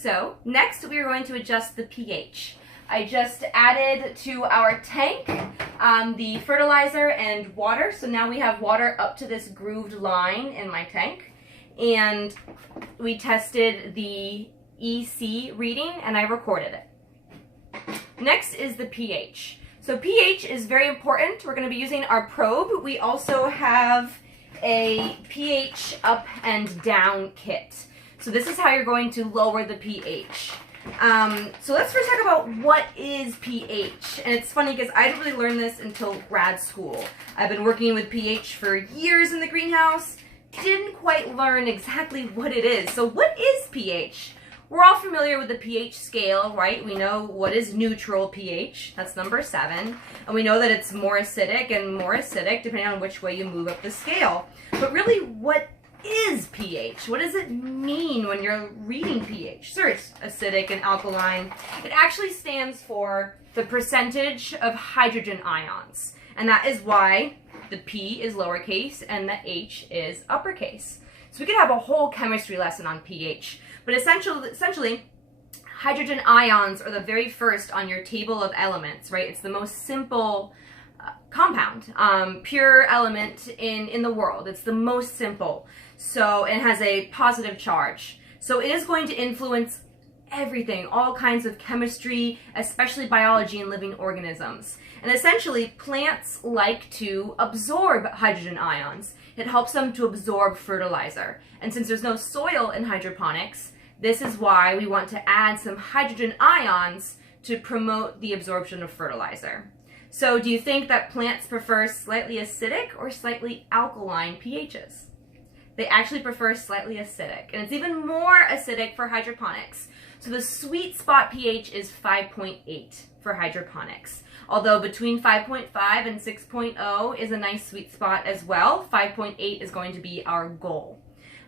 So next we are going to adjust the pH. I just added to our tank the fertilizer and water. So now we have water up to this grooved line in my tank. And we tested the EC reading and I recorded it. Next is the pH. So pH is very important. We're going to be using our probe. We also have a pH up and down kit. So this is how you're going to lower the pH. So let's first talk about what is pH. And it's funny because I didn't really learn this until grad school. I've been working with pH for years in the greenhouse. Didn't quite learn exactly what it is. So what is pH? We're all familiar with the pH scale, right? We know what is neutral pH. That's number 7. And we know that it's more acidic and more acidic depending on which way you move up the scale. But really, what is pH? What does it mean when you're reading pH? Sure, it's acidic and alkaline. It actually stands for the percentage of hydrogen ions. And that is why the P is lowercase and the H is uppercase. So we could have a whole chemistry lesson on pH. But essentially, hydrogen ions are the very first on your table of elements, right? It's the most simple compound, pure element in the world. It's the most simple. So it has a positive charge. So it is going to influence everything, all kinds of chemistry, especially biology and living organisms. And essentially, plants like to absorb hydrogen ions. It helps them to absorb fertilizer. And since there's no soil in hydroponics, this is why we want to add some hydrogen ions to promote the absorption of fertilizer. So do you think that plants prefer slightly acidic or slightly alkaline pHs? They actually prefer slightly acidic, and it's even more acidic for hydroponics. So the sweet spot pH is 5.8 for hydroponics. Although between 5.5 and 6.0 is a nice sweet spot as well, 5.8 is going to be our goal.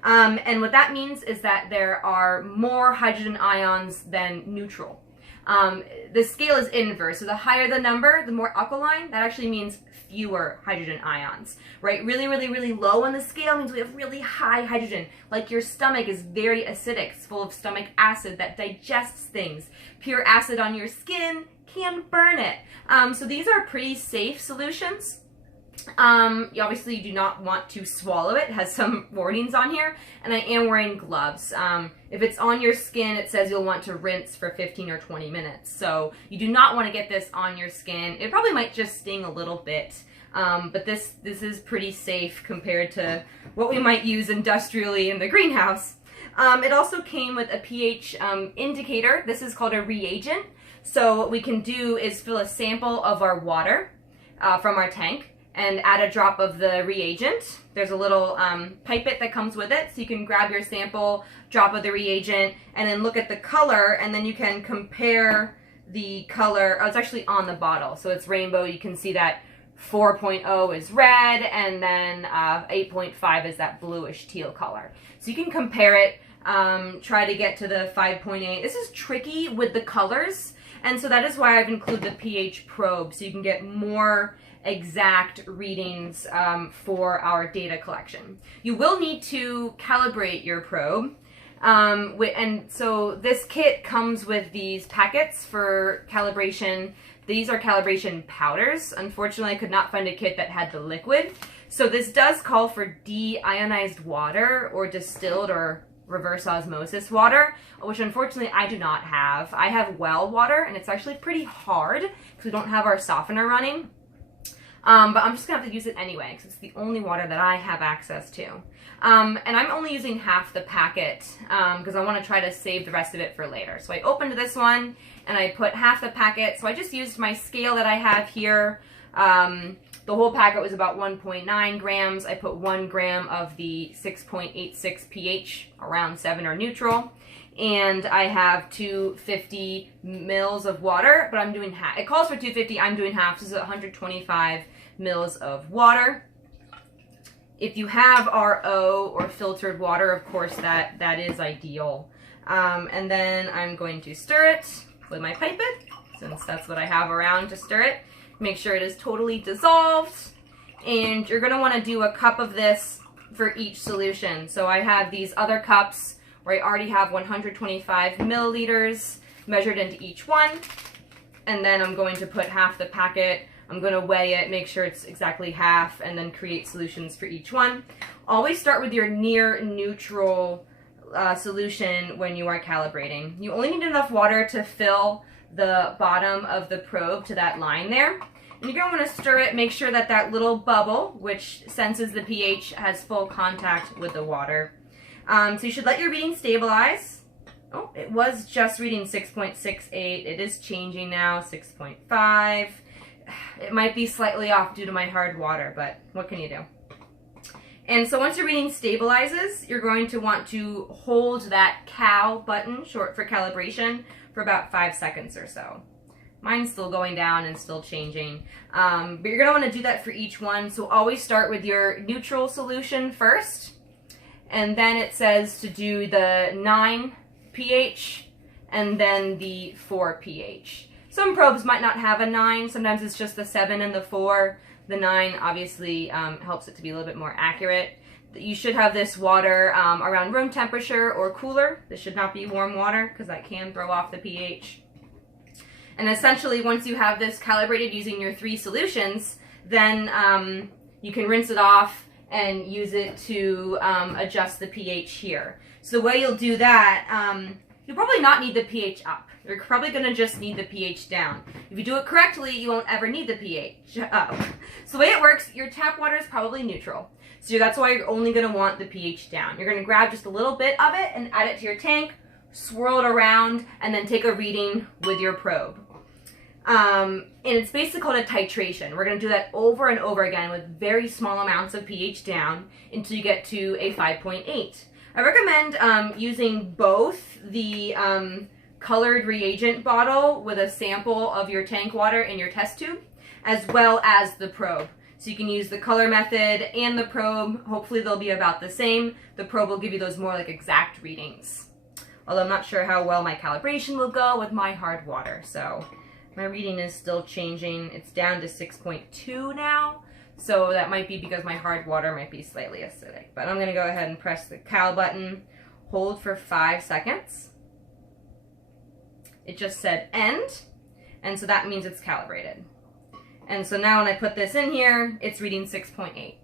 And what that means is that there are more hydrogen ions than neutral. The scale is inverse, so the higher the number, the more alkaline. That actually means fewer hydrogen ions, right? Really, really, really low on the scale means we have really high hydrogen. Like your stomach is very acidic. It's full of stomach acid that digests things. Pure acid on your skin can burn it. So these are pretty safe solutions. You obviously do not want to swallow it. It has some warnings on here, and I am wearing gloves. If it's on your skin, it says you'll want to rinse for 15 or 20 minutes. So you do not want to get this on your skin. It probably might just sting a little bit, but this is pretty safe compared to what we might use industrially in the greenhouse. It also came with a pH indicator. This is called a reagent. So what we can do is fill a sample of our water from our tank and add a drop of the reagent. There's a little pipette that comes with it, so you can grab your sample, drop of the reagent, and then look at the color, and then you can compare the color. Oh, it's actually on the bottle, so it's rainbow. You can see that 4.0 is red, and then 8.5 is that bluish teal color. So you can compare it, try to get to the 5.8. This is tricky with the colors, and so that is why I've included the pH probe, so you can get more exact readings for our data collection. You will need to calibrate your probe. And so this kit comes with these packets for calibration. These are calibration powders. Unfortunately, I could not find a kit that had the liquid. So this does call for deionized water or distilled or reverse osmosis water, which unfortunately I do not have. I have well water, and it's actually pretty hard because we don't have our softener running. But I'm just going to have to use it anyway because it's the only water that I have access to. And I'm only using half the packet because I want to try to save the rest of it for later. So I opened this one and I put half the packet. So I just used my scale that I have here. The whole packet was about 1.9 grams. I put 1 gram of the 6.86 pH, around 7 or neutral. And I have 250 mils of water, but I'm doing half. It calls for 250, I'm doing half. This is 125 mils of water. If you have RO or filtered water, of course, that is ideal. And then I'm going to stir it with my pipette, since that's what I have around to stir it. Make sure it is totally dissolved. And you're going to want to do a cup of this for each solution. So I have these other cups where I already have 125 milliliters measured into each one. And then I'm going to put half the packet. I'm going to weigh it, make sure it's exactly half, and then create solutions for each one. Always start with your near neutral solution when you are calibrating. You only need enough water to fill the bottom of the probe to that line there. And you're going to want to stir it, make sure that that little bubble, which senses the pH, has full contact with the water. So you should let your reading stabilize. Oh, it was just reading 6.68. It is changing now, 6.5. It might be slightly off due to my hard water, but what can you do? And so once your reading stabilizes, you're going to want to hold that cal button, short for calibration, for about 5 seconds or so. Mine's still going down and still changing. But you're going to want to do that for each one. So always start with your neutral solution first. And then it says to do the 9 pH and then the 4 pH. Some probes might not have a 9. Sometimes it's just the 7 and the 4. The 9 obviously helps it to be a little bit more accurate. You should have this water around room temperature or cooler. This should not be warm water because that can throw off the pH. And essentially, once you have this calibrated using your 3 solutions, then you can rinse it off and use it to adjust the pH here. So the way you'll do that, you'll probably not need the pH up. You're probably going to just need the pH down. If you do it correctly, you won't ever need the pH up. So the way it works, your tap water is probably neutral. So that's why you're only going to want the pH down. You're going to grab just a little bit of it and add it to your tank, swirl it around, and then take a reading with your probe. And it's basically called a titration. We're going to do that over and over again with very small amounts of pH down until you get to a 5.8. I recommend using both the colored reagent bottle with a sample of your tank water in your test tube, as well as the probe. So you can use the color method and the probe. Hopefully they'll be about the same. The probe will give you those more like exact readings. Although I'm not sure how well my calibration will go with my hard water. So my reading is still changing. It's down to 6.2 now. So that might be because my hard water might be slightly acidic. But I'm going to go ahead and press the cal button, hold for 5 seconds. It just said end, and so that means it's calibrated. And so now when I put this in here, it's reading 6.8.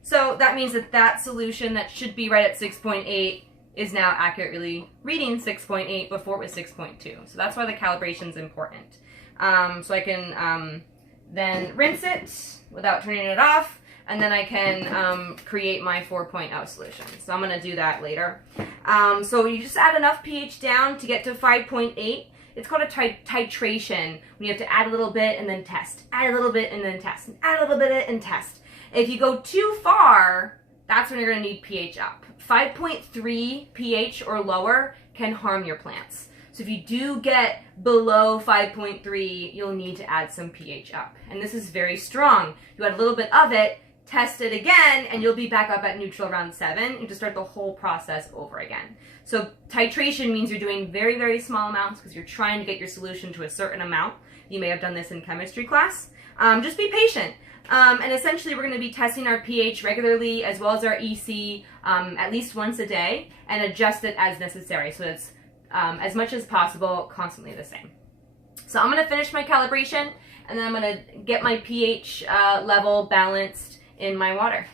So that means that that solution that should be right at 6.8 is now accurately reading 6.8 before it was 6.2. So that's why the calibration is important. So I can then rinse it without turning it off, and then I can create my 4.0 solution. So I'm going to do that later. So you just add enough pH down to get to 5.8. It's called a titration, when you have to add a little bit and then test, add a little bit and then test, and add a little bit and test. If you go too far, that's when you're going to need pH up. 5.3 pH or lower can harm your plants. So if you do get below 5.3, you'll need to add some pH up. And this is very strong. You add a little bit of it, test it again, and you'll be back up at neutral around 7 and just start the whole process over again. So titration means you're doing very, very small amounts because you're trying to get your solution to a certain amount. You may have done this in chemistry class. Just be patient. And essentially we're going to be testing our pH regularly as well as our EC at least once a day and adjust it as necessary. So it's as much as possible constantly the same. So I'm going to finish my calibration and then I'm going to get my pH level balanced in my water.